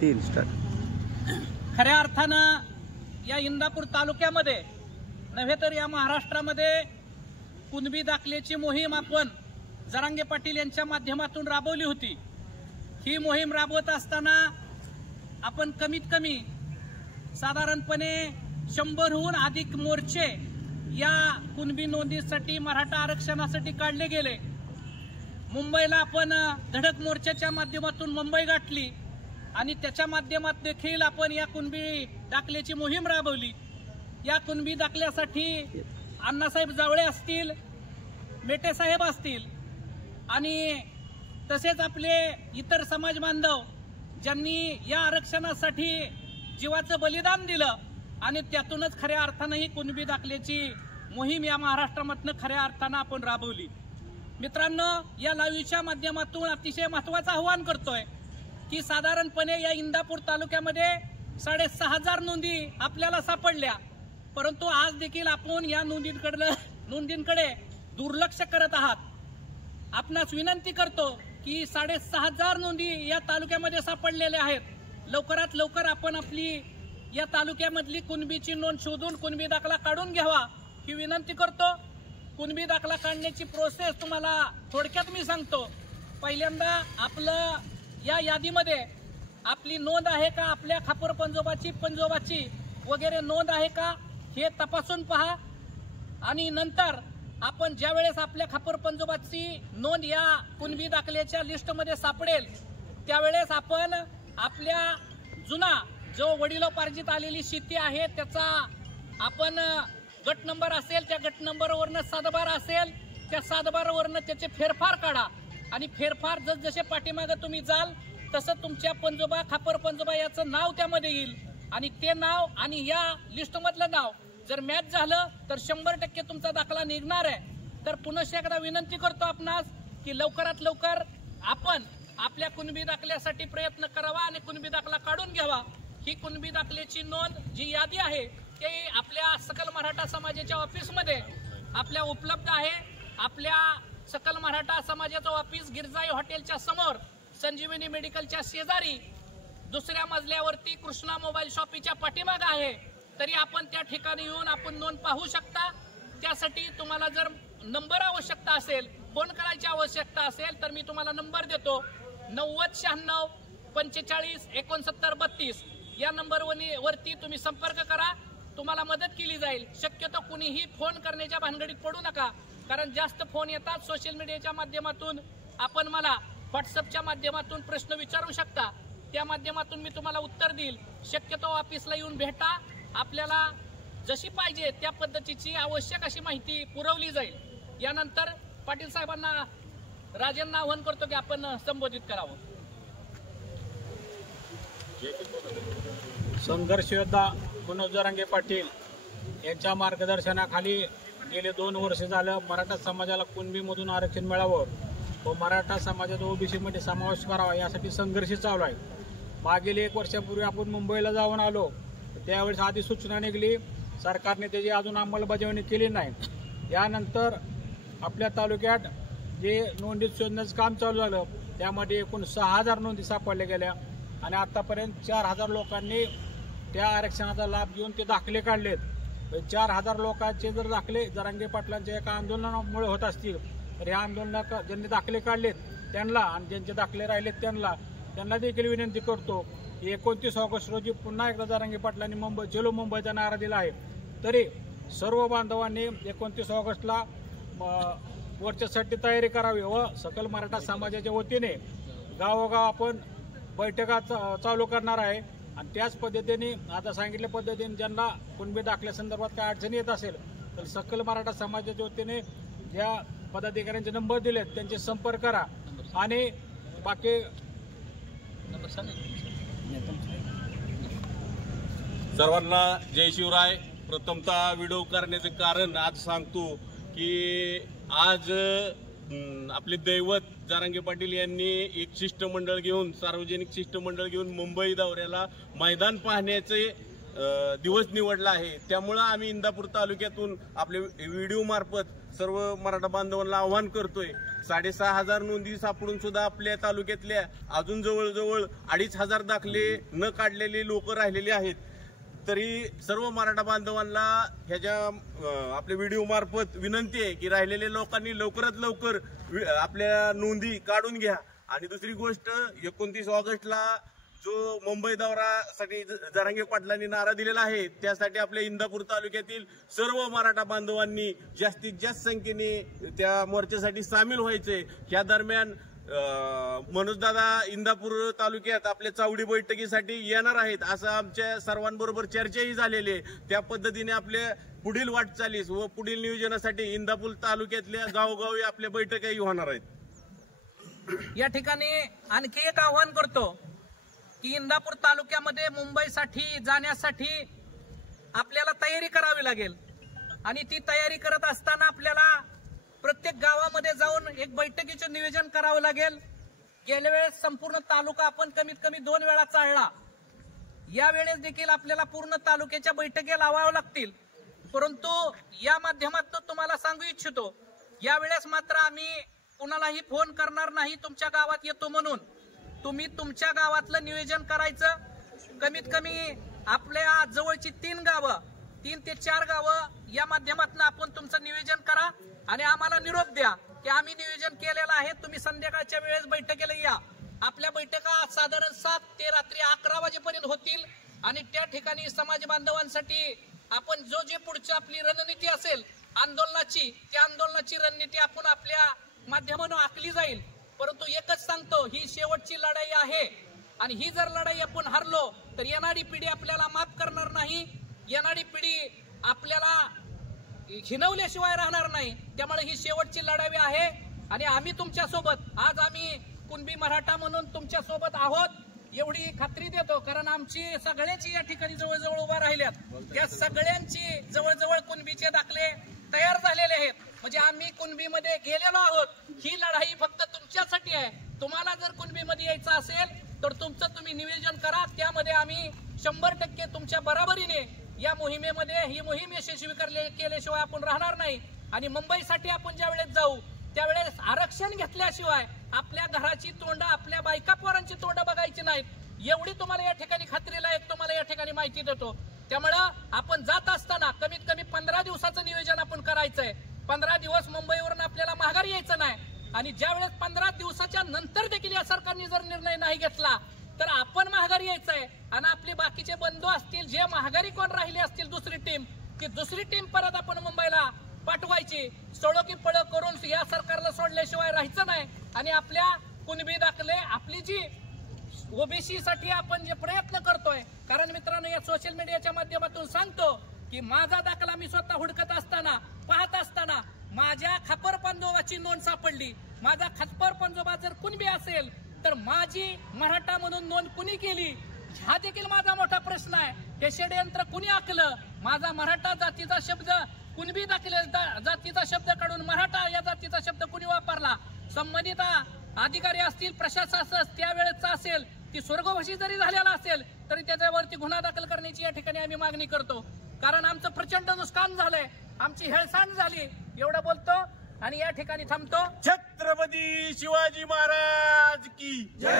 3 start. खऱ्या अर्थानं या इंदापूर तालुक्यामध्ये नव्हे तर या महाराष्ट्रामध्ये कुणबी दाखल्याची मोहीम आपण जरांगे पाटील यांच्या माध्यमातून राबवली होती। ही मोहीम राबवत असताना आपण कमीत कमी साधारणपणे 100हून अधिक मोर्चे या कुणबी नोंदीसाठी मराठा आरक्षणासाठी काढले गेले। मुंबईला आपण धडक मोर्चाच्या माध्यमातून मुंबई गाठली आणि त्याच्या माध्यमात देखील आपण या कुणबी दाखल्याची मोहीम राबवली। या कुणबी दाखल्यासाठी अण्णासाहेब जावळे असतील, मेटे साहेब असतील आणि तसेच आपले इतर समाज बांधव ज्यांनी या आरक्षणासाठी जीवाचं बलिदान दिलं आणि त्यातूनच खऱ्या अर्थानं ही कुणबी दाखल्याची मोहीम या महाराष्ट्रामधनं खऱ्या अर्थानं आपण राबवली। मित्रांनो, या लाईव्हच्या माध्यमातून अतिशय महत्त्वाचं आवाहन करतोय की साधारणपणे या इंदापूर तालुक्यामध्ये 6,500 नोंदी आपल्याला सापडल्या, परंतु आज देखील आपण या नोंदींकडे दुर्लक्ष करत आहात। आपणास विनंती करतो की 6,500 नोंदी या तालुक्यामध्ये सापडलेल्या आहेत। लवकरात लवकर आपण आपली या तालुक्यामधली कुणबीची नोंद शोधून कुणबी दाखला काढून घ्यावा ही विनंती करतो। कुणबी दाखला काढण्याची प्रोसेस तुम्हाला थोडक्यात मी सांगतो। पहिल्यांदा आपलं या यादीमध्ये आपली नोंद आहे का, आपल्या खापर पंजोबाची वगैरे नोंद आहे का हे तपासून पहा आणि नंतर आपण ज्या वेळेस आपल्या खापर पंजोबाची नोंद या कुणबी दाखल्याच्या लिस्टमध्ये सापडेल त्यावेळेस आपण आपल्या जुना जो वडिलोपार्जित आलेली शेती आहे त्याचा आपण गट नंबर असेल त्या गट नंबरवरनं सातबार असेल त्या सातबारवरनं त्याचे फेरफार काढा आणि फेरफार जसजसे पाठीमागे तुम्ही जाल तसं तुमच्या पंजोबा खापर पंजोबा याचं नाव त्यामध्ये येईल आणि ते नाव आणि या लिस्टमधलं नाव जर मॅच झालं तर 100% तुमचा दाखला निघणार आहे। तर पुनश्च एकदा विनंती करतो आपणास की लवकरात लवकर आपण आपल्या कुणबी दाखल्यासाठी प्रयत्न करावा आणि कुणबी दाखला काढून घ्यावा। ही कुणबी दाखल्याची नोंद जी यादी आहे ती आपल्या सकल मराठा समाजाच्या ऑफिसमध्ये आपल्या उपलब्ध आहे। आपल्या सकल मराठा समाजाचं ऑफिस गिरजाई हॉटेलच्या समोर संजीवनी मेडिकलच्या शेजारी दुसऱ्या मजल्यावरती कृष्णा मोबाईल शॉपीच्या पाठीमागे आहे। तरी आपण त्या ठिकाणी येऊन आपण नोंद पाहू शकता। त्यासाठी तुम्हाला जर नंबर आवश्यकता असेल, फोन करायची आवश्यकता असेल तर मी तुम्हाला नंबर देतो 9096 45 69 32 या नंबरवरती तुम्ही संपर्क करा, तुम्हाला मदत केली जाईल। शक्यतो कुणीही फोन करण्याच्या भानगडीत पडू नका, कारण जास्त फोन येतात सोशल मीडियाच्या माध्यमातून। आपण मला व्हॉट्सअपच्या माध्यमातून प्रश्न विचारू शकता, त्या माध्यमातून मी तुम्हाला उत्तर देईल। शक्यतो ऑफिसला येऊन भेटा, आपल्याला जशी पाहिजे त्या पद्धतीची आवश्यक अशी माहिती पुरवली जाईल। यानंतर पाटील साहेबांना राजेंना आवाहन करतो की आपण संबोधित करावं। संघर्ष योद्धा मनोज जरांगे पाटील यांच्या मार्गदर्शनाखाली गेले 2 वर्ष झालं मराठा समाजाला कुणबीमधून आरक्षण मिळावं व मराठा समाजाचा ओबीसीमध्ये समावेश करावा यासाठी संघर्ष चालू आहे। मागील 1 वर्षापूर्वी आपण मुंबईला जाऊन आलो, त्यावेळेस आधी सूचना निघली, सरकारने त्याची अजून अंमलबजावणी केली नाही। यानंतर आपल्या तालुक्यात जे नोंदी शोधण्याचं काम चालू झालं त्यामध्ये एकूण 6,000 नोंदी सापडल्या गेल्या आणि आतापर्यंत 4,000 लोकांनी त्या आरक्षणाचा लाभ घेऊन ते दाखले काढलेत। 4,000 लोकांचे जर दाखले जरांगे पाटलांच्या एका आंदोलनामुळे होत असतील तर या आंदोलनात ज्यांनी दाखले काढलेत त्यांना आणि ज्यांचे दाखले राहिलेत त्यांना देखील विनंती करतो की 29 ऑगस्ट रोजी पुन्हा एकदा जरांगे पाटलांनी चलो मुंबईचा नारा दिला आहे। तरी सर्व बांधवांनी 29 ऑगस्टला मोर्चासाठी तयारी करावी व सकल मराठा समाजाच्या वतीने गावोगाव आपण बैठका चालू करणार आहे आणि त्याच पद्धतीने आता सांगितल्या पद्धतीने ज्यांना कुणबी दाखल्यासंदर्भात काय अडचणी येत असेल तर सकल मराठा समाजाच्या वतीने ज्या पदाधिकाऱ्यांचे नंबर दिलेत त्यांचे संपर्क करा आणि बाकी सर्वांना जय शिवराय। प्रथमतः व्हिडिओ करण्याचे कारण आज सांगतो की आज आपले दैवत जरांगे पाटील यांनी एक शिष्टमंडळ घेऊन सार्वजनिक शिष्टमंडळ घेऊन मुंबई दौऱ्याला मैदान पाहण्याचे दिवस निवडला आहे। त्यामुळे आम्ही इंदापूर तालुक्यातून आपले व्हिडिओ मार्फत सर्व मराठा बांधवांना आवाहन करतोय 6,500 नोंदी सापडून सुद्धा आपल्या तालुक्यातल्या अजून जवळजवळ 2,500 दाखले न काढलेले लोक राहिलेले आहेत. तरी सर्व मराठा बांधवांना ह्याच्या आपल्या व्हिडिओ मार्फत विनंती आहे की राहिलेल्या लोकांनी लवकरात लवकर आपल्या नोंदी काढून घ्या. आणि दुसरी गोष्ट 29 ऑगस्टला जो मुंबई दौऱ्यासाठी जरांगे पाटलांनी नारा दिलेला आहे त्यासाठी आपल्या इंदापूर तालुक्यातील सर्व मराठा बांधवांनी जास्तीत जास्त संख्येने त्या मोर्चासाठी सामील व्हायचे. या दरम्यान मनोजदादा इंदापूर तालुक्यात आपल्या चावडी बैठकीसाठी येणार आहेत असं आमच्या सर्वांबरोबर चर्चाही झालेली आहे. त्या पद्धतीने आपल्या पुढील वाटचालीस व पुढील नियोजनासाठी इंदापूर तालुक्यातल्या गावोगावी आपल्या बैठकाही होणार आहेत. या ठिकाणी आणखी एक आवाहन करतो की इंदापूर तालुक्यामध्ये मुंबईसाठी जाण्यासाठी आपल्याला तयारी करावी लागेल आणि ती तयारी करत असताना आपल्याला प्रत्येक गावामध्ये जाऊन एक बैठकीचे नियोजन करावं लागेल. गेल्या वेळेस संपूर्ण तालुका आपण कमीत कमी 2 वेळा चालला. यावेळेस देखील आपल्याला पूर्ण तालुक्याच्या बैठकी लावाव्या लागतील. परंतु या माध्यमातून तुम्हाला सांगू इच्छितो यावेळेस मात्र आम्ही कुणालाही फोन करणार नाही तुमच्या गावात येतो म्हणून. तुम्ही तुमच्या गावातलं नियोजन करायचं. कमीत कमी आपल्या जवळची 3 गावं 3 ते 4 गावं या माध्यमातून आपण तुमचं नियोजन करा आणि आम्हाला निरोप द्या की आम्ही नियोजन केलेलं आहे. तुम्ही संध्याकाळच्या वेळेस बैठकीला या. आपल्या बैठका साधारण 7 ते रात्री 11 वाजेपर्यंत होतील आणि त्या ठिकाणी समाज बांधवांसाठी आपण जे पुढची आपली रणनीती असेल आंदोलनाची त्या आंदोलनाची रणनीती आपण आपल्या माध्यमातून आखली जाईल. परंतु एकच सांगतो ही शेवटची लढाई आहे आणि ही जर लढाई आपण हरलो तर येणारी पिढी आपल्याला माफ करणार नाही. येणारी पिढी आपल्याला हिनवल्याशिवाय राहणार नाही. त्यामुळे ही शेवटची लढाई आहे आणि आम्ही तुमच्या सोबत आज आम्ही कुणबी मराठा म्हणून तुमच्या सोबत आहोत एवढी खात्री देतो. कारण आमची सगळ्यांची या ठिकाणी जवळजवळ उभा राहिल्यात. त्या सगळ्यांची जवळजवळ कुणबीचे दाखले तयार झालेले आहेत. म्हणजे आम्ही कुणबीमध्ये गेलेलो आहोत. ही लढाई फक्त तुमच्यासाठी आहे. तुम्हाला जर कुणबीमध्ये यायचं असेल तर तुमचं तुम्ही नियोजन करा. त्यामध्ये आम्ही 100% तुमच्या बरोबरीने या मोहिमेमध्ये ही मोहीम यशस्वी केल्याशिवाय आपण राहणार नाही. आणि मुंबईसाठी आपण ज्या वेळेस जाऊ त्यावेळेस आरक्षण घेतल्याशिवाय आपल्या घराची तोंड आपल्या बायका पोरांची तोंड बघायची नाहीत. एवढी तुम्हाला या ठिकाणी खात्रीला एक तुम्हाला या ठिकाणी माहिती देतो. त्यामुळं आपण जात असताना कमीत कमी 15 दिवसाचं नियोजन आपण करायचंय. 15 दिवस मुंबईवरून आपल्याला माघारी यायचं नाही आणि ज्यावेळेस 15 दिवसाच्या नंतर देखील या सरकारने जर निर्णय नाही घेतला तर आपण माघारी यायचंय आणि आपले बाकीचे बंधू असतील जे माघारी कोण राहिले असतील दुसरी टीम परत आपण मुंबईला पाठवायची. सळो की पळो करून या सरकारला सोडल्याशिवाय राहायचं नाही आणि आपल्या कुणबी दाखले आपली जी ओबीसी साठी आपण जे प्रयत्न करतोय. कारण मित्रांनो या सोशल मीडियाच्या माध्यमातून सांगतो की माझा दाखला मी स्वतः हुडकत असताना पाहत असताना माझ्या खापर पंजोबाची नोंद सापडली. माझा खापर पंजोबा जर कुणबी असेल तर माझी मराठा म्हणून नोंद कुणी केली हा देखील माझा मोठा प्रश्न आहे. हे षडयंत्र कुणी आखलं. माझा मराठा जातीचा शब्द कुणबी दाखले जातीचा शब्द काढून मराठा या जातीचा शब्द कुणी वापरला. संबंधित अधिकारी असतील प्रशासन त्यावेळेचा असेल ती स्वर्गवासी जरी झालेला असेल तरी त्याच्यावरती गुन्हा दाखल करण्याची या ठिकाणी आम्ही मागणी करतो. कारण आमचं प्रचंड नुकसान झालंय. आमची हेळसांड झाली. एवढं बोलतो आणि या ठिकाणी थांबतो. छत्रपती शिवाजी महाराज की जय.